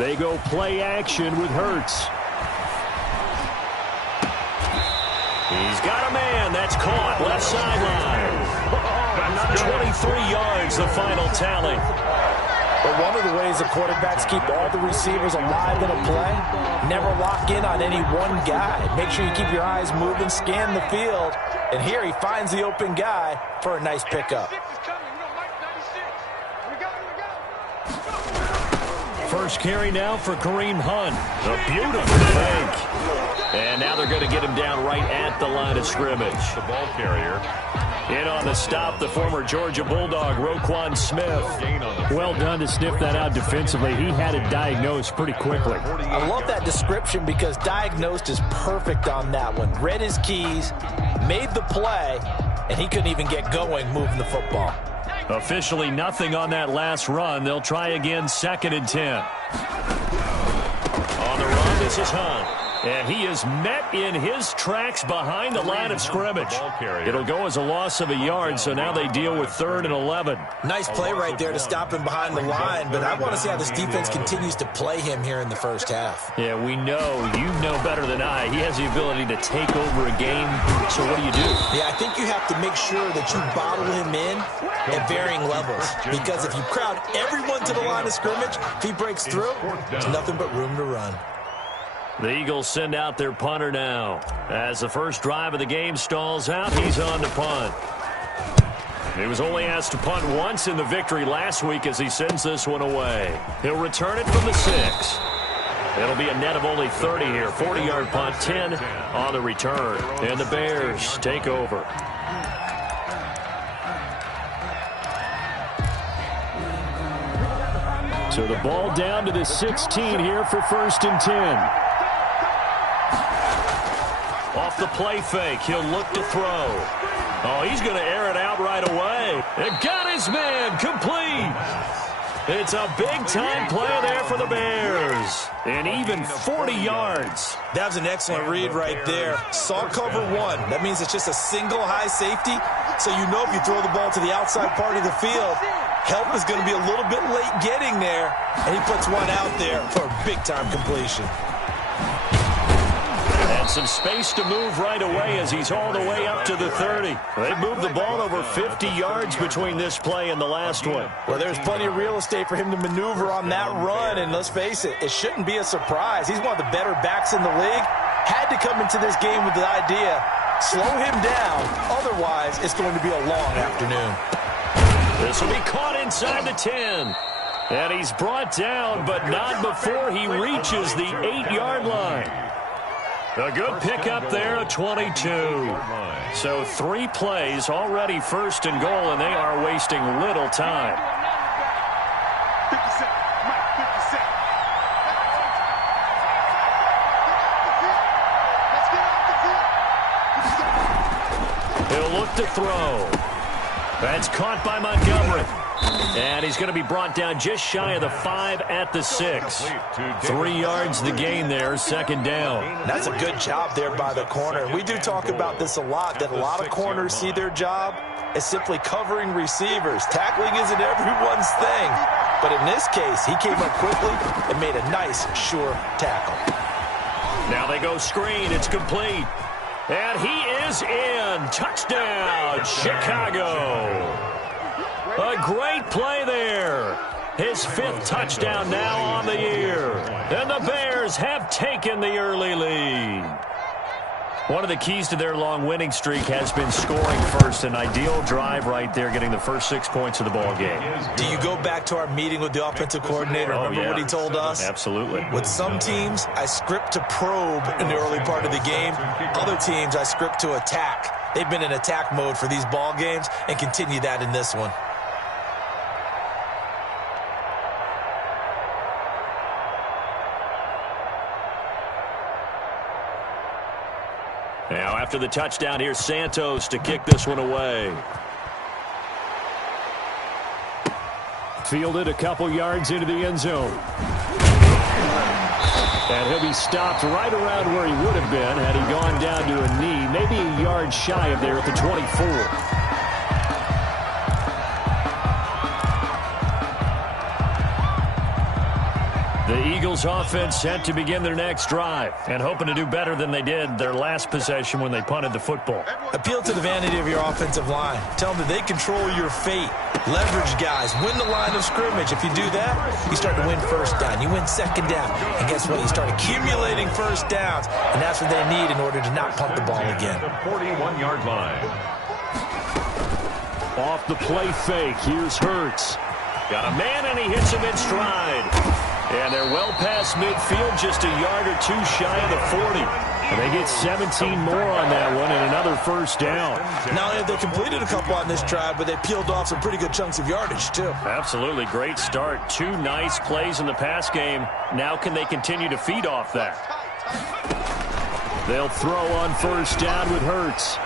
They go play action with Hurts. He's got a man. That's caught. Left sideline. 23 yards, the final tally. But one of the ways the quarterbacks keep all the receivers alive in a play, never lock in on any one guy. Make sure you keep your eyes moving, scan the field. And here he finds the open guy for a nice pickup. First carry now for Kareem Hunt. A beautiful fake. And now they're going to get him down right at the line of scrimmage. The ball carrier. In on the stop, the former Georgia Bulldog, Roquan Smith. Well done to sniff that out defensively. He had it diagnosed pretty quickly. I love that description because diagnosed is perfect on that one. Read his keys, made the play, and he couldn't even get going moving the football. Officially nothing on that last run. They'll try again, 2nd and 10. On the run, this is Hunt. And he is met in his tracks behind the line of scrimmage. It'll go as a loss of a yard, so now they deal with 3rd and 11. Nice play right there to stop him behind the line, but I want to see how this defense continues to play him here in the first half. Yeah, we know. You know better than I. He has the ability to take over a game, so what do you do? Yeah, I think you have to make sure that you bottle him in at varying levels, because if you crowd everyone to the line of scrimmage, if he breaks through, there's nothing but room to run. The Eagles send out their punter now. As the first drive of the game stalls out, he's on to punt. He was only asked to punt once in the victory last week as he sends this one away. He'll return it from the 6. It'll be a net of only 30 here. 40-yard punt, 10 on the return. And the Bears take over. So the ball down to the 16 here for 1st and 10. Off the play fake, he'll look to throw. Oh, he's going to air it out right away. It got his man complete. It's a big-time play there for the Bears. And even 40 yards. That was an excellent read right there. Saw cover 1. That means it's just a single high safety. So you know if you throw the ball to the outside part of the field, help is going to be a little bit late getting there. And he puts one out there for a big-time completion. And some space to move right away as he's all the way up to the 30. They moved the ball over 50 yards between this play and the last one. Well, there's plenty of real estate for him to maneuver on that run, and let's face it, it shouldn't be a surprise. He's one of the better backs in the league. Had to come into this game with the idea, slow him down, otherwise it's going to be a long afternoon. This will be caught inside the 10. And he's brought down, but not before he reaches the 8-yard line. A good pickup there at 22. So 3 plays already 1st and goal, and they are wasting little time. He'll look to throw. That's caught by Montgomery. And he's going to be brought down just shy of the 5 at the 6. 3 yards the gain there, 2nd down. That's a good job there by the corner. We do talk about this a lot, that a lot of corners see their job as simply covering receivers. Tackling isn't everyone's thing. But in this case, he came up quickly and made a nice, sure tackle. Now they go screen. It's complete. And he is in. Touchdown, Chicago. A great play there. His 5th touchdown now on the year. And the Bears have taken the early lead. One of the keys to their long winning streak has been scoring first. An ideal drive right there, getting the first 6 points of the ball game. Do you go back to our meeting with the offensive coordinator? Remember what he told us? Absolutely. With some teams, I script to probe in the early part of the game. Other teams, I script to attack. They've been in attack mode for these ball games and continue that in this one. Now, after the touchdown, here's Santos to kick this one away. Fielded a couple yards into the end zone. And he'll be stopped right around where he would have been had he gone down to a knee, maybe a yard shy of there at the 24. The Eagles offense set to begin their next drive and hoping to do better than they did their last possession when they punted the football. Appeal to the vanity of your offensive line. Tell them that they control your fate. Leverage guys. Win the line of scrimmage. If you do that, you start to win first down. You win second down. And guess what? You start accumulating first downs. And that's what they need in order to not punt the ball again. The 41-yard line. Off the play fake. Here's Hurts. Got a man and he hits him in stride. And they're well past midfield, just a yard or two shy of the 40. And they get 17 more on that one and another first down. Not only have they completed a couple on this drive, but they peeled off some pretty good chunks of yardage, too. Absolutely. Great start. 2 nice plays in the pass game. Now can they continue to feed off that? They'll throw on first down with Hurts.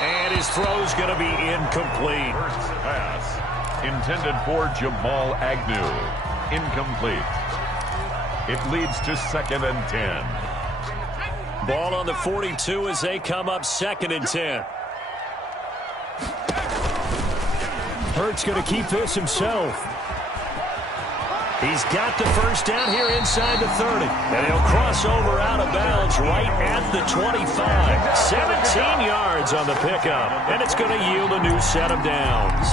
And his throw's going to be incomplete. First pass intended for Jamal Agnew. Incomplete. It leads to 2nd and 10. Ball on the 42 as they come up 2nd and 10. Hurts going to keep this himself. He's got the first down here inside the 30. And he'll cross over out of bounds right at the 25. 17 yards on the pickup. And it's going to yield a new set of downs.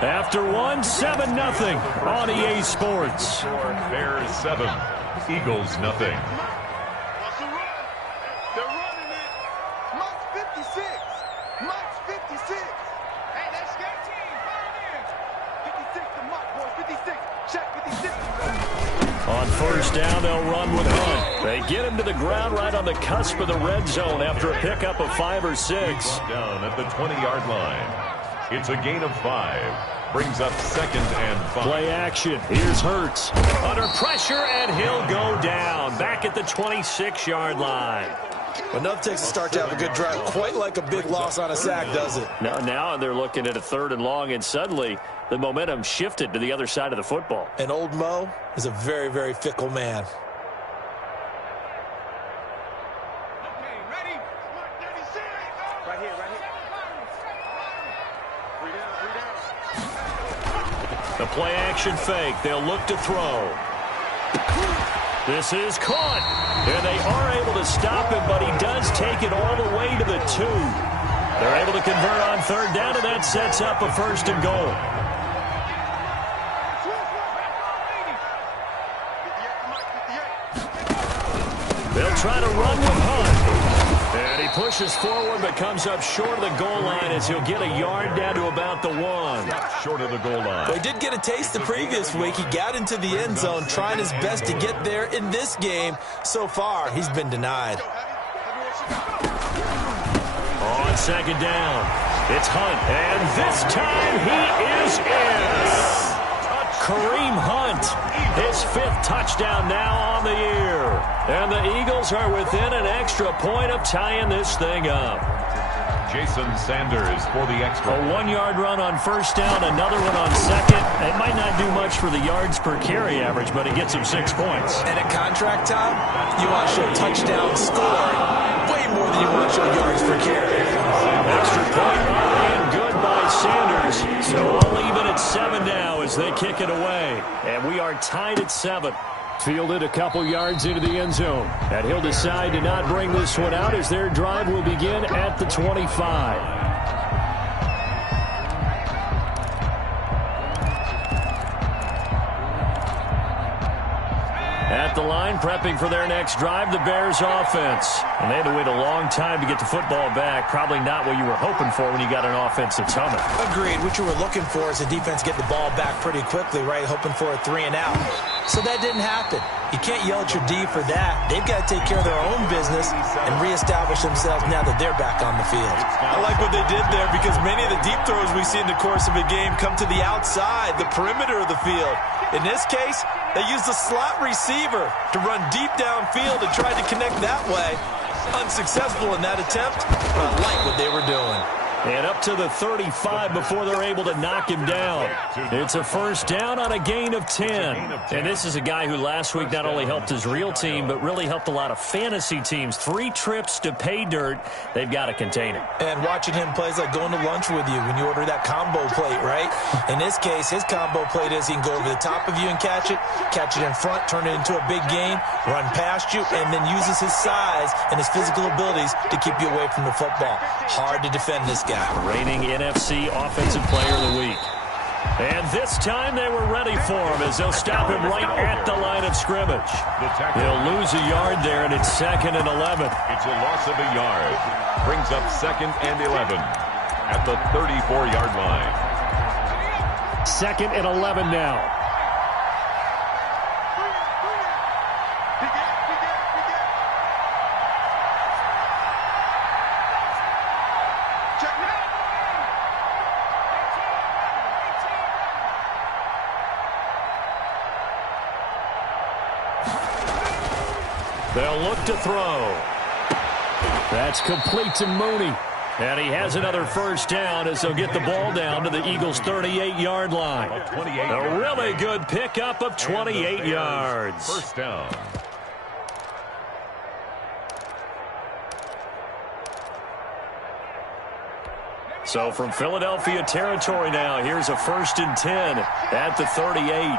After 7-0 on EA Sports. Bears 7, Eagles nothing. They're running it. March 56. March 56. Hey, that's your team. Fire in. 56 to Mark, boys. 56. Check 56. On first down, they'll run with Hunt. They get him to the ground right on the cusp of the red zone after a pickup of 5 or 6. Down at the 20-yard line. It's a gain of 5. Brings up 2nd and 5. Play action. Here's Hurts. Under pressure, and he'll go down. Back at the 26-yard line. Enough takes a start to have a good drive. Quite like a big loss on a sack, does it? Now they're looking at a 3rd and long, and suddenly the momentum shifted to the other side of the football. And old Mo is a very, very fickle man. The play action fake. They'll look to throw. This is caught. And they are able to stop him, but he does take it all the way to the 2. They're able to convert on 3rd down, and that sets up a 1st and goal. They'll try to run with Hunt. And he pushes forward but comes up short of the goal line as he'll get a yard down to about the 1. Short of the goal line. Well, he did get a taste the previous week. He got into the end zone trying his best to get there in this game. So far, he's been denied. On 2nd down, it's Hunt. And this time he is in. Kareem Hunt, his 5th touchdown now on the year. And the Eagles are within an extra point of tying this thing up. Jason Sanders for the extra. A 1-yard run on first down, another one on 2nd. It might not do much for the yards per carry average, but it gets him 6 points. And at contract time, you want to show touchdown scoring way more than you want to show yards per carry. Extra point and good by Sanders. So all even at 7 now as they kick it away. And we are tied at 7. Fielded a couple yards into the end zone. And he'll decide to not bring this one out as their drive will begin at the 25. At the line, prepping for their next drive, the Bears offense. And they had to wait a long time to get the football back. Probably not what you were hoping for when you got an offense that's humming. Agreed. What you were looking for is the defense get the ball back pretty quickly, right? Hoping for a 3 and out. So that didn't happen. You can't yell at your D for that. They've got to take care of their own business and reestablish themselves now that they're back on the field. I like what they did there because many of the deep throws we see in the course of a game come to the outside, the perimeter of the field. In this case, they used the slot receiver to run deep downfield and tried to connect that way. Unsuccessful in that attempt, but I like what they were doing. And up to the 35 before they're able to knock him down. It's a first down on a gain of 10. And this is a guy who last week not only helped his real team, but really helped a lot of fantasy teams. 3 trips to pay dirt. They've got to contain him. And watching him play is like going to lunch with you when you order that combo plate, right? In this case, his combo plate is he can go over the top of you and catch it in front, turn it into a big gain, run past you, and then uses his size and his physical abilities to keep you away from the football. Hard to defend this guy. Reigning NFC Offensive Player of the Week. And this time they were ready for him as they'll stop him right at the line of scrimmage. He'll lose a yard there, and it's 2nd and 11. It's a loss of a yard. Brings up 2nd and 11 at the 34-yard line. 2nd and 11 now. They'll look to throw. That's complete to Mooney. And he has another first down as they'll get the ball down to the Eagles' 38-yard line. A really good pickup of 28 yards. First down. So from Philadelphia territory now, here's a 1st and 10 at the 38.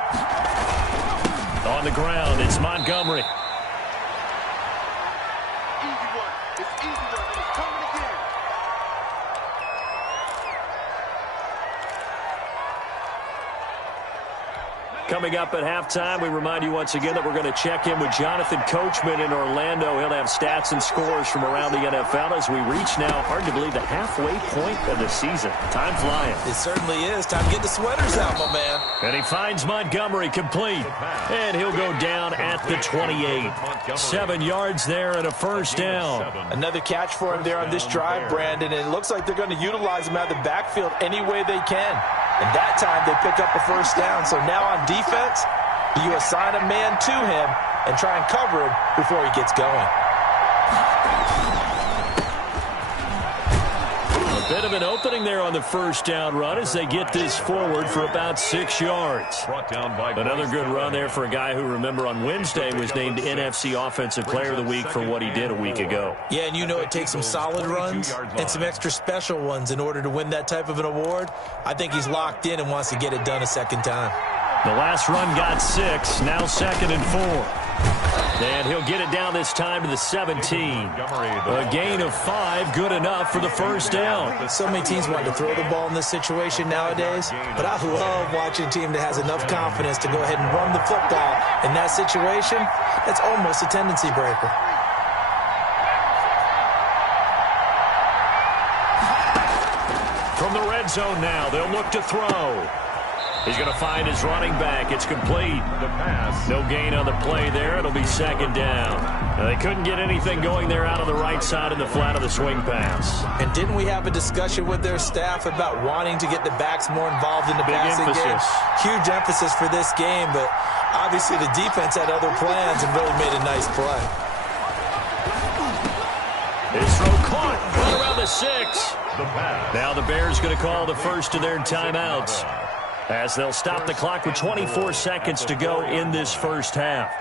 On the ground, it's Montgomery. Coming up at halftime, we remind you once again that we're going to check in with Jonathan Coachman in Orlando. He'll have stats and scores from around the NFL as we reach now, hard to believe, the halfway point of the season. Time flying. It certainly is. Time to get the sweaters out, my man. And he finds Montgomery complete. And he'll go down at the 28. 7 yards there and a first down. Another catch for him there on this drive, Brandon. And it looks like they're going to utilize him out of the backfield any way they can. And that time they pick up a first down. So now on defense, you assign a man to him and try and cover him before he gets going. A bit of an opening there on the first down run as they get this forward for about 6 yards. Another good run there for a guy who, remember, on Wednesday was named NFC Offensive Player of the Week for what he did a week ago. Yeah, and you know it takes some solid runs and some extra special ones in order to win that type of an award. I think he's locked in and wants to get it done a second time. The last run got 6, now 2nd and 4. And he'll get it down this time to the 17. A gain of 5, good enough for the first down. So many teams want to throw the ball in this situation nowadays, but I love watching a team that has enough confidence to go ahead and run the football. In that situation, that's almost a tendency breaker. From the red zone now, they'll look to throw. He's going to find his running back. It's complete. No gain on the play there. It'll be 2nd down. Now, they couldn't get anything going there out on the right side in the flat of the swing pass. And didn't we have a discussion with their staff about wanting to get the backs more involved in the passing game? Huge emphasis for this game, but obviously the defense had other plans and really made a nice play. His throw caught right around the 6. Now the Bears going to call the first of their timeouts, as they'll stop the clock with 24 seconds to go in this first half.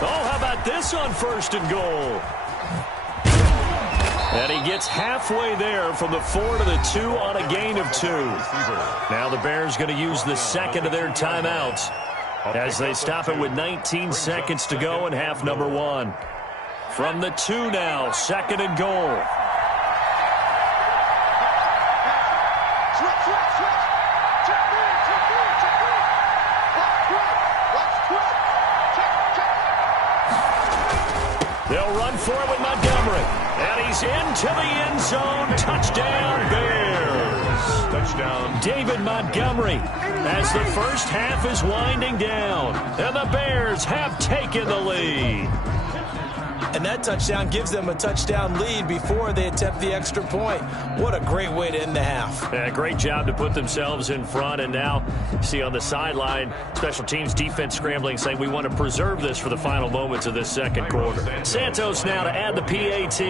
Oh, how about this on 1st and goal? And he gets halfway there from the 4 to the 2 on a gain of 2. Now the Bears going to use the 2nd of their timeouts as they stop it with 19 seconds to go in half number 1. From the 2 now, 2nd and goal. They'll run for it with Montgomery. And he's into the end zone. Touchdown, Bears. Touchdown. David Montgomery as the first half is winding down. And the Bears have taken the lead. And that touchdown gives them a touchdown lead before they attempt the extra point. What a great way to end the half. Yeah, great job to put themselves in front. And now, see on the sideline, special teams defense scrambling, saying we want to preserve this for the final moments of this second quarter. Santos now to add the PAT.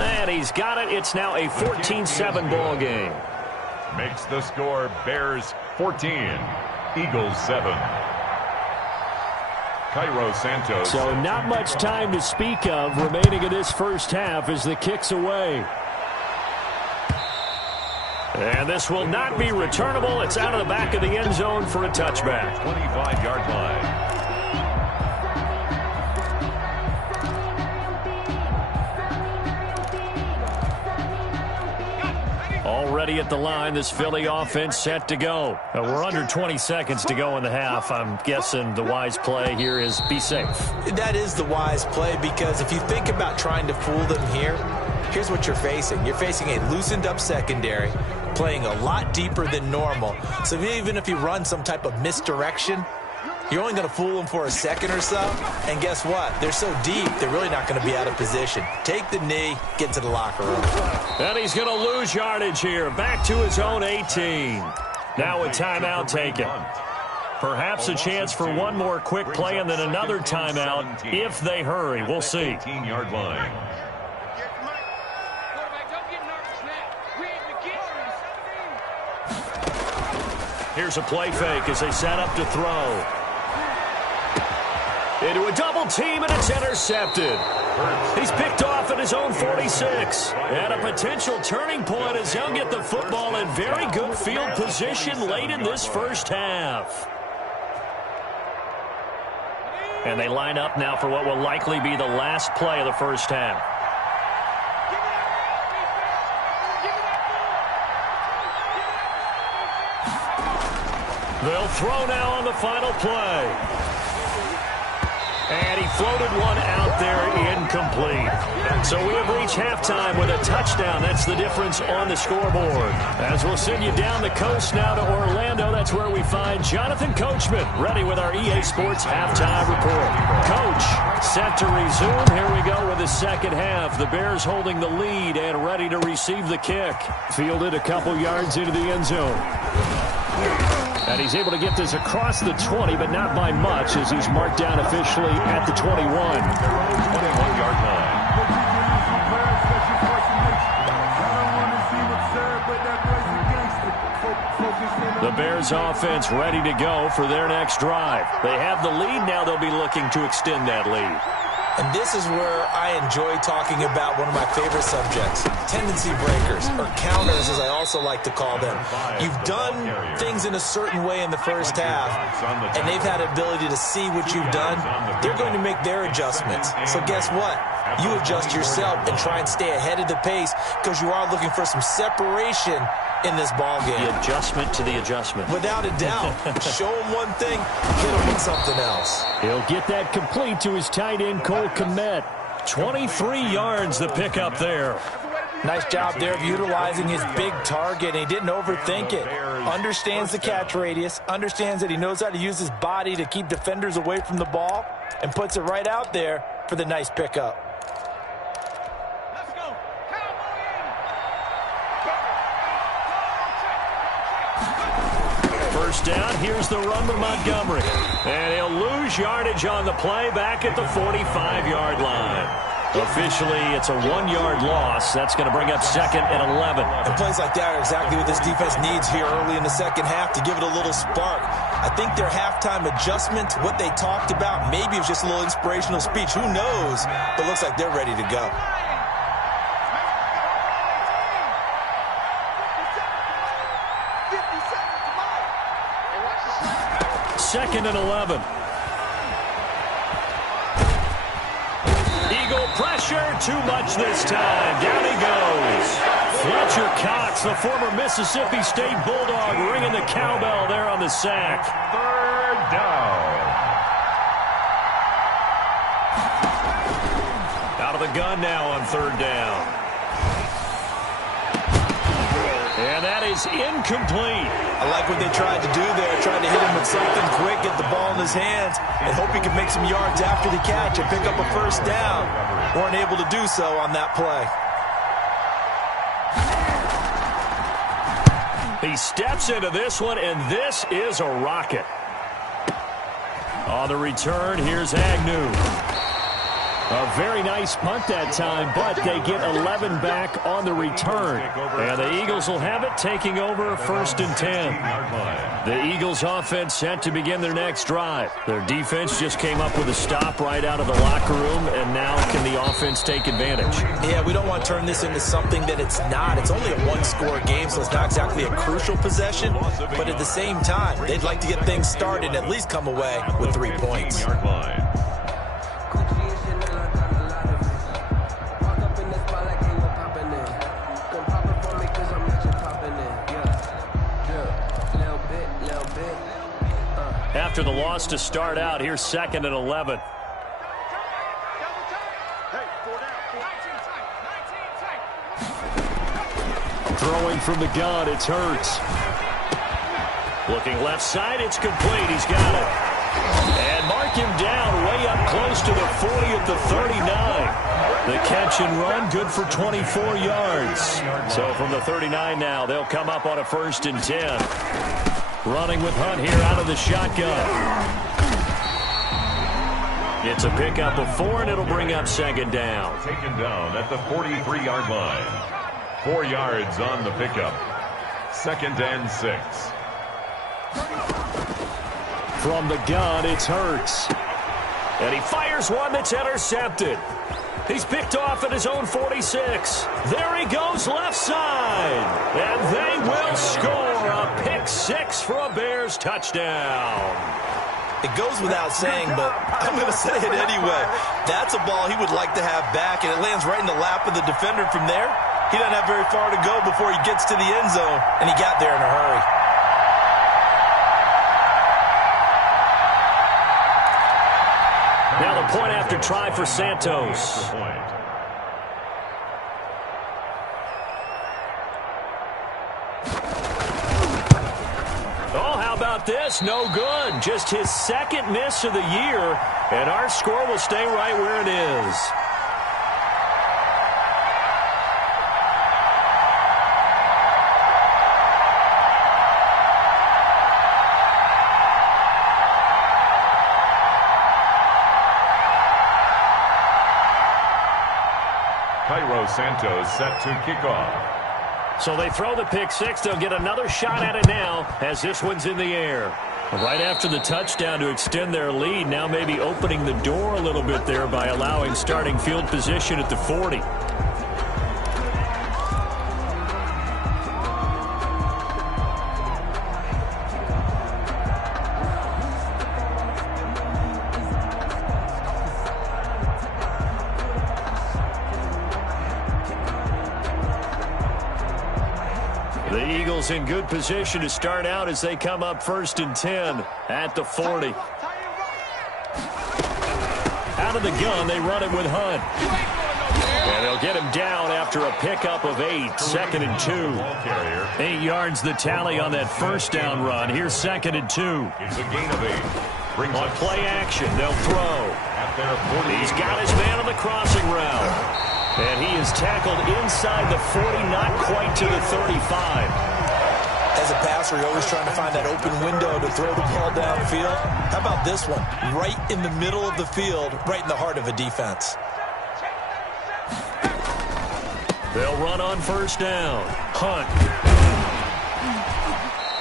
And he's got it. It's now a 14-7 ball game. Makes the score Bears 14, Eagles 7. Cairo Santos. So not much time to speak of remaining in this first half as the kick's away. And this will not be returnable. It's out of the back of the end zone for a touchback. 25-yard line. Already at the line, this Philly offense set to go. We're under 20 seconds to go in the half. I'm guessing the wise play here is be safe. That is the wise play, because if you think about trying to fool them here, here's what you're facing. You're facing a loosened up secondary, playing a lot deeper than normal. So even if you run some type of misdirection, you're only going to fool them for a second or so. And guess what? They're so deep, they're really not going to be out of position. Take the knee, get to the locker room. And he's going to lose yardage here. Back to his own 18. Now a timeout taken. Perhaps a chance for one more quick play and then another timeout if they hurry. We'll see. 18-yard line. Here's a play fake as they set up to throw. Into a double team, and it's intercepted. He's picked off at his own 46. And a potential turning point as he'll get the football in very good field position late in this first half. And they line up now for what will likely be the last play of the first half. They'll throw now on the final play. And he floated one out there incomplete. So we have reached halftime with a touchdown. That's the difference on the scoreboard. As we'll send you down the coast now to Orlando, that's where we find Jonathan Coachman ready with our EA Sports halftime report. Coach, set to resume. Here we go with the second half. The Bears holding the lead and ready to receive the kick. Fielded a couple yards into the end zone. And he's able to get this across the 20, but not by much, as he's marked down officially at the 21. 21-yard line. The Bears offense ready to go for their next drive. They have the lead. Now they'll be looking to extend that lead. And this is where I enjoy talking about one of my favorite subjects, tendency breakers, or counters as I also like to call them. You've done things in a certain way in the first half, and they've had the ability to see what you've done. They're going to make their adjustments. So guess what? You adjust yourself and try and stay ahead of the pace, because you are looking for some separation in this ball game. The adjustment to the adjustment. Without a doubt. Show him one thing, hit him with something else. He'll get that complete to his tight end, Cole Kmet. 23 yards the pickup there. Nice job there of utilizing his big target. He didn't overthink it. Understands the catch radius. Understands that he knows how to use his body to keep defenders away from the ball. And puts it right out there for the nice pickup. First down, here's the run with Montgomery. And he'll lose yardage on the play back at the 45-yard line. Officially, it's a 1-yard loss. That's going to bring up second and 11. And plays like that are exactly what this defense needs here early in the second half to give it a little spark. I think their halftime adjustment, what they talked about, maybe it was just a little inspirational speech. Who knows? But it looks like they're ready to go. Second and 11. Eagle pressure, too much this time. Down he goes. Fletcher Cox, the former Mississippi State Bulldog, ringing the cowbell there on the sack. Third down. Out of the gun now on third down. And that is incomplete. I like what they tried to do there, tried to hit him with something quick, get the ball in his hands, and hope he could make some yards after the catch and pick up a first down. Weren't able to do so on that play. He steps into this one, and this is a rocket. On the return, here's Agnew. A very nice punt that time, but they get 11 back on the return. And the Eagles will have it, taking over 1st and 10. The Eagles offense set to begin their next drive. Their defense just came up with a stop right out of the locker room, and now can the offense take advantage? Yeah, we don't want to turn this into something that it's not. It's only a one-score game, so it's not exactly a crucial possession. But at the same time, they'd like to get things started and at least come away with 3 points. After the loss to start out, here's 2nd and 11. Throwing from the gun, it's Hurts. Looking left side, it's complete. He's got it. And mark him down way up close to the 40 at the 39. The catch and run, good for 24 yards. So from the 39 now, they'll come up on a 1st and 10. Running with Hunt here out of the shotgun. It's a pickup of 4, and it'll bring up 2nd down. Taken down at the 43-yard line. 4 yards on the pickup. 2nd and 6. From the gun, it's Hurts. And he fires one that's intercepted. He's picked off at his own 46. There he goes left side. And they will score a pick-6 for a Bears touchdown. It goes without saying, but I'm going to say it anyway. That's a ball he would like to have back, and it lands right in the lap of the defender from there. He doesn't have very far to go before he gets to the end zone, and he got there in a hurry. Now the point after try for Santos. Oh, how about this? No good. Just his 2nd miss of the year, and our score will stay right where it is. Santos set to kick off. So they throw the pick-6. They'll get another shot at it now as this one's in the air. Right after the touchdown to extend their lead, now maybe opening the door a little bit there by allowing starting field position at the 40. In good position to start out as they come up 1st and 10 at the 40. Out of the gun, they run it with Hunt. And they'll get him down after a pickup of 8, 2nd and 2. 8 yards the tally on that 1st down run. Here's 2nd and 2. It's a gain of 8. On play action, they'll throw. He's got his man on the crossing route. And he is tackled inside the 40, not quite to the 35. As a passer, you're always trying to find that open window to throw the ball downfield. How about this one? Right in the middle of the field, right in the heart of a defense. They'll run on 1st down. Hunt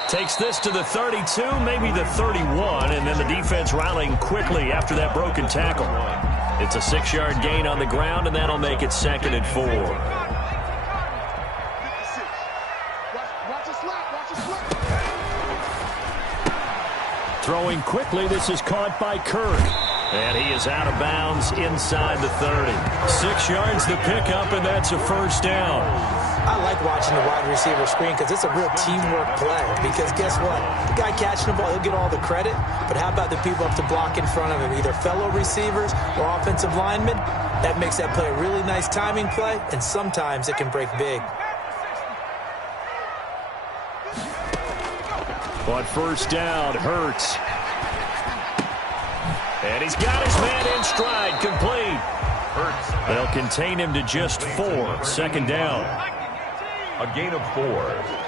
takes this to the 32, maybe the 31, and then the defense rallying quickly after that broken tackle. It's a 6-yard gain on the ground, and that'll make it 2nd and 4. Throwing quickly, this is caught by Kirk. And he is out of bounds inside the 30. 6 yards the pickup, and that's a 1st down. I like watching the wide receiver screen because it's a real teamwork play. Because guess what? The guy catching the ball, he'll get all the credit. But how about the people up to block in front of him, either fellow receivers or offensive linemen? That makes that play a really nice timing play, and sometimes it can break big. On first down, Hurts. And he's got his man in stride, complete. They'll contain him to just 4. Second down. A gain of 4.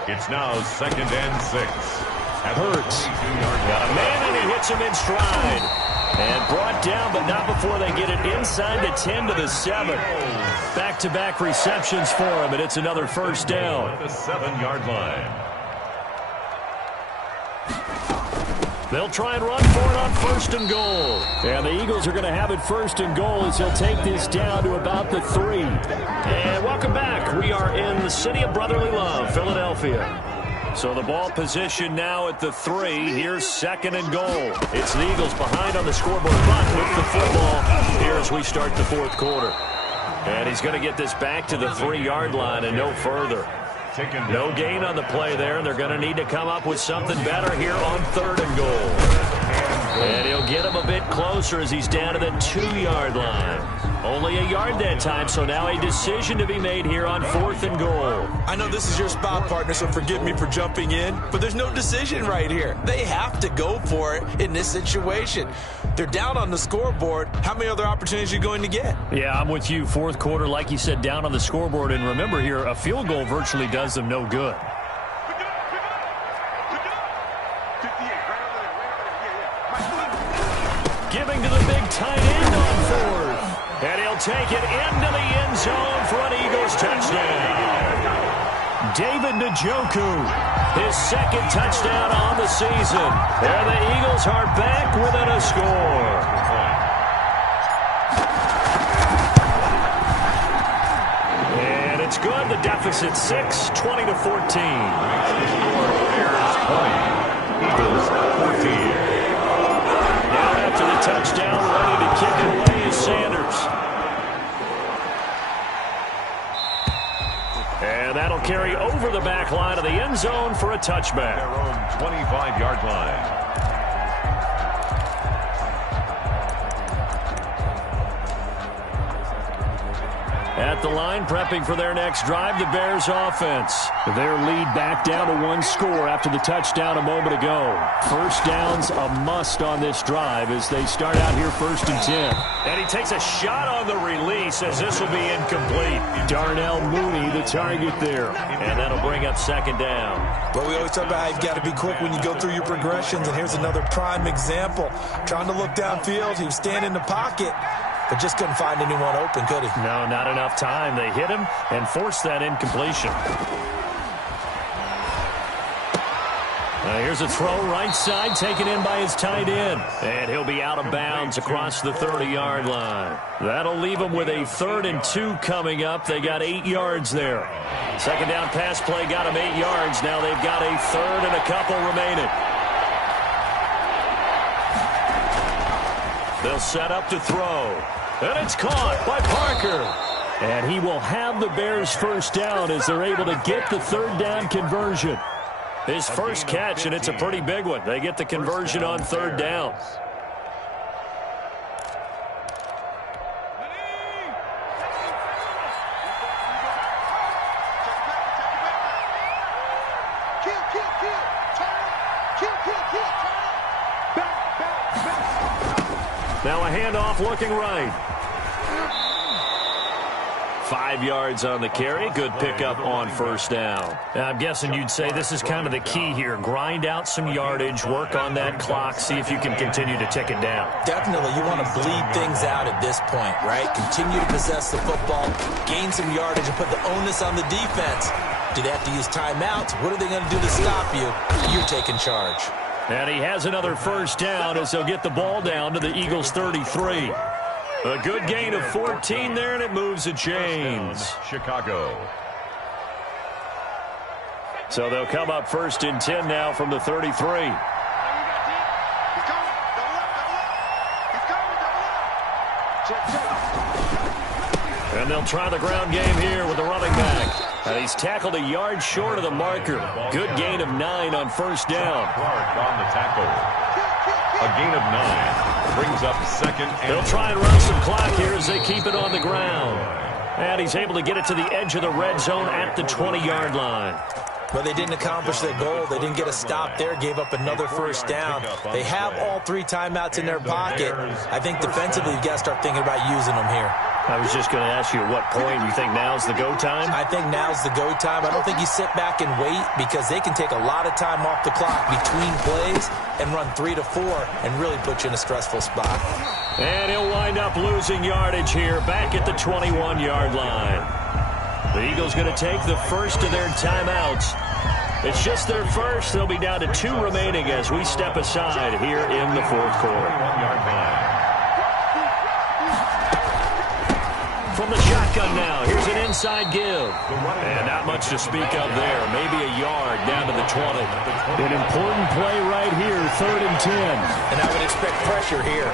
It's now 2nd and 6. Hurts. Got a man and he hits him in stride. And brought down, but not before they get it inside the 10 to the 7. Back-to-back receptions for him, and it's another first down. At the 7-yard line. They'll try and run for it on first and goal. And the Eagles are going to have it first and goal as he'll take this down to about the 3. And welcome back. We are in the city of brotherly love, Philadelphia. So the ball position now at the 3. Here's 2nd and goal. It's the Eagles behind on the scoreboard, but with the football here as we start the 4th quarter. And he's going to get this back to the 3-yard line and no further. No gain on the play there, and they're going to need to come up with something better here on 3rd and goal. And he'll get him a bit closer as he's down to the 2-yard line. Only a yard that time, so now a decision to be made here on 4th and goal. I know this is your spot, partner, so forgive me for jumping in, but there's no decision right here. They have to go for it in this situation. They're down on the scoreboard. How many other opportunities are you going to get? Yeah, I'm with you. 4th quarter, like you said, down on the scoreboard. And remember here, a field goal virtually does them no good. Giving to the big tight end on 4th. And he'll take it into the end zone for an Eagles touchdown. David Njoku, his 2nd touchdown on the season. And the Eagles are back within a score. And it's good. The deficit 6, 20 to 14. Eagles 14. Now after the touchdown, ready to kick it away is Sanders. And that'll carry over the back line of the end zone for a touchback. Their own 25-yard line. At the line, prepping for their next drive, the Bears offense. Their lead back down to 1 score after the touchdown a moment ago. First down's a must on this drive as they start out here 1st and 10. And he takes a shot on the release as this will be incomplete. Darnell Mooney, the target there. And that'll bring up 2nd down. Well, we always talk about how you've got to be quick when you go through your progressions, and here's another prime example. Trying to look downfield, he was standing in the pocket, but just couldn't find anyone open, could he? No, not enough time. They hit him and forced that incompletion. Here's a throw right side, taken in by his tight end. And he'll be out of bounds across the 30-yard line. That'll leave him with a 3rd and 2 coming up. They got 8 yards there. 2nd down pass play got him 8 yards. Now they've got a 3rd and a couple remaining. They'll set up to throw. And it's caught by Parker. And he will have the Bears first down as they're able to get the 3rd down conversion. His first catch, and it's a pretty big one. They get the conversion on 3rd down. Now a handoff looking right. 5 yards on the carry. Good pickup on first down. Now, I'm guessing you'd say this is kind of the key here. Grind out some yardage, work on that clock, see if you can continue to tick it down. Definitely. You want to bleed things out at this point, right? Continue to possess the football, gain some yardage, and put the onus on the defense. Do they have to use timeouts? What are they going to do to stop you? You're taking charge. And he has another first down as they'll get the ball down to the Eagles' 33. A good gain of 14 there, and it moves the chains. Chicago. So they'll come up 1st and 10 now from the 33. And they'll try the ground game here with the running back. And he's tackled a yard short of the marker. Good gain of 9 on first down. Clark on the tackle. A gain of 9 brings up 2nd and... They'll try and run some clock here as they keep it on the ground. And he's able to get it to the edge of the red zone at the 20-yard line. Well, they didn't accomplish their goal. They didn't get a stop there, gave up another first down. They have all 3 timeouts in their pocket. I think defensively, you've got to start thinking about using them here. I was just going to ask you at what point you think now's the go time? I think now's the go time. I don't think you sit back and wait because they can take a lot of time off the clock between plays and run 3 to 4 and really put you in a stressful spot. And he'll wind up losing yardage here back at the 21-yard line. The Eagles going to take the first of their timeouts. It's just their first. They'll be down to 2 remaining as we step aside here in the fourth quarter. From the shotgun now, here's an inside give. And not much to speak of there. Maybe a yard down to the 20. An important play right here, 3rd and 10. And I would expect pressure here.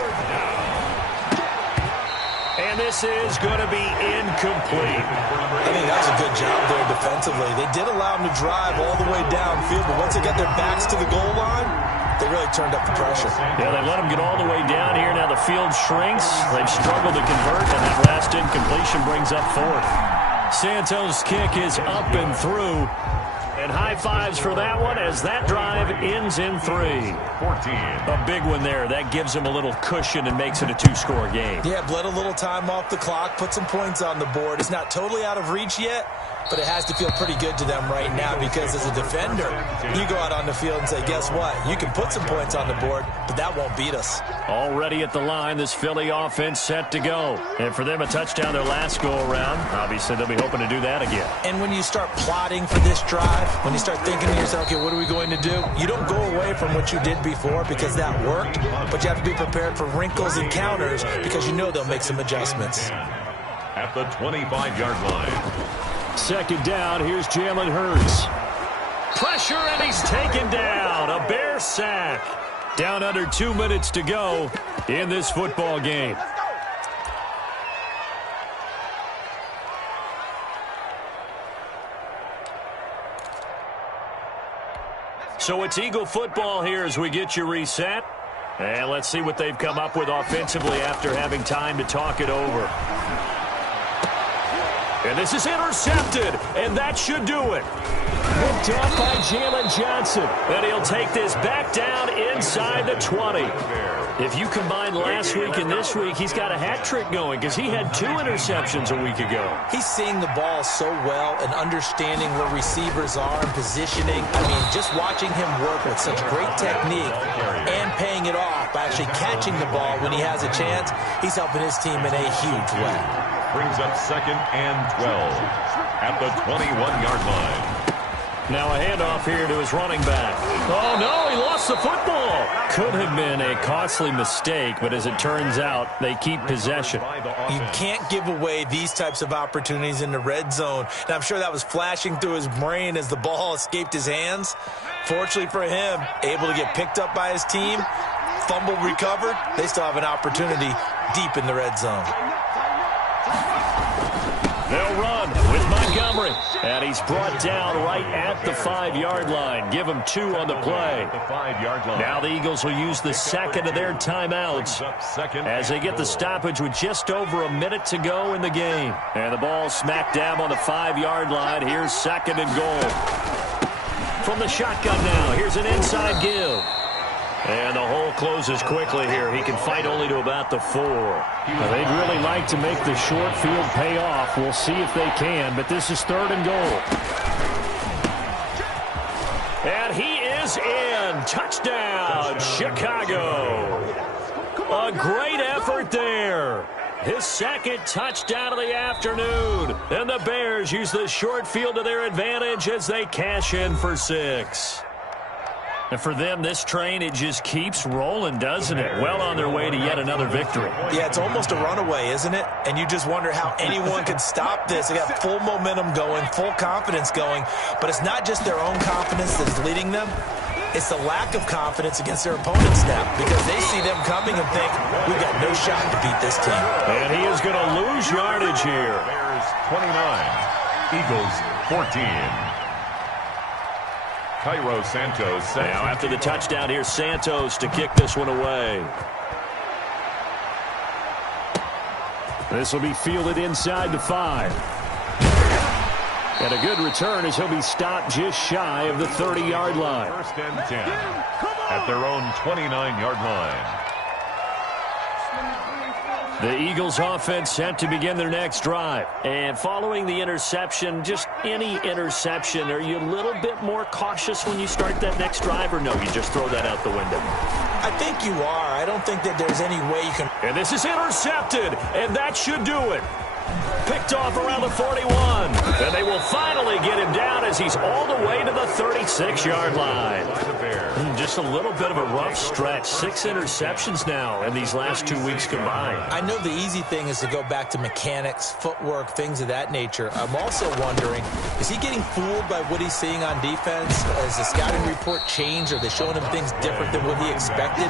And this is going to be incomplete. I think that was a good job there defensively. They did allow them to drive all the way downfield, but once they got their backs to the goal line, they really turned up the pressure. Yeah, they let them get all the way down here. Now the field shrinks. They've struggled to convert, and that last incompletion brings up 4th. Santos' kick is up and through. And high fives for that one as that drive ends in 3. 14. A big one there. That gives them a little cushion and makes it a 2-score game. Yeah, bled a little time off the clock, put some points on the board. It's not totally out of reach yet, but it has to feel pretty good to them right now because as a defender, you go out on the field and say, guess what? You can put some points on the board, but that won't beat us. Already at the line, this Philly offense set to go. And for them, a touchdown their last go-around. Obviously, they'll be hoping to do that again. And when you start plotting for this drive, when you start thinking to yourself, okay, what are we going to do? You don't go away from what you did before because that worked, but you have to be prepared for wrinkles and counters because you know they'll make some adjustments. At the 25-yard line. 2nd down, here's Jalen Hurts. Pressure, and he's taken down. A Bear sack. Down under 2 minutes to go in this football game. So it's Eagle football here as we get you reset. And let's see what they've come up with offensively after having time to talk it over. And this is intercepted, and that should do it. Picked off by Jalen Johnson. And he'll take this back down inside the 20. If you combine last week and this week, he's got a hat trick going because he had 2 interceptions a week ago. He's seeing the ball so well and understanding where receivers are and positioning. I mean, just watching him work with such great technique and paying it off by actually catching the ball when he has a chance, he's helping his team in a huge way. Brings up 2nd and 12 at the 21-yard line. Now a handoff here to his running back. Oh, no, he lost the football. Could have been a costly mistake, but as it turns out, they keep possession. You can't give away these types of opportunities in the red zone. And I'm sure that was flashing through his brain as the ball escaped his hands. Fortunately for him, able to get picked up by his team, fumble recovered. They still have an opportunity deep in the red zone. They'll run with Montgomery. And he's brought down right at the 5-yard line. Give him 2 on the play. Now the Eagles will use the 2nd of their timeouts as they get the stoppage with just over a minute to go in the game. And the ball smacked down on the 5-yard line. Here's 2nd and goal. From the shotgun now, here's an inside give. And the hole closes quickly here. He can fight only to about the 4. They'd really like to make the short field pay off. We'll see if they can, but this is 3rd and goal. And he is in. Touchdown, Chicago. A great effort there. His 2nd touchdown of the afternoon. And the Bears use the short field to their advantage as they cash in for 6. And for them, this train, it just keeps rolling, doesn't it? Well on their way to yet another victory. Yeah, it's almost a runaway, isn't it? And you just wonder how anyone can stop this. They got full momentum going, full confidence going. But it's not just their own confidence that's leading them. It's the lack of confidence against their opponents now because they see them coming and think, we've got no shot to beat this team. And he is going to lose yardage here. Bears 29, Eagles 14. Cairo Santos. Now after the touchdown, here's Santos to kick this one away. This will be fielded inside the 5. And a good return as he'll be stopped just shy of the 30-yard line. First and 10 at their own 29-yard line. The Eagles offense set to begin their next drive. And following the interception, just any interception, are you a little bit more cautious when you start that next drive, or no, you just throw that out the window? I think you are. I don't think that there's any way you can. And this is intercepted, and that should do it. Picked off around the 41. And they will finally get him down as he's all the way to the 36-yard line. Just a little bit of a rough stretch. 6 interceptions now in these last 2 weeks combined. I know the easy thing is to go back to mechanics, footwork, things of that nature. I'm also wondering, is he getting fooled by what he's seeing on defense? Has the scouting report changed? Are they showing him things different than what he expected?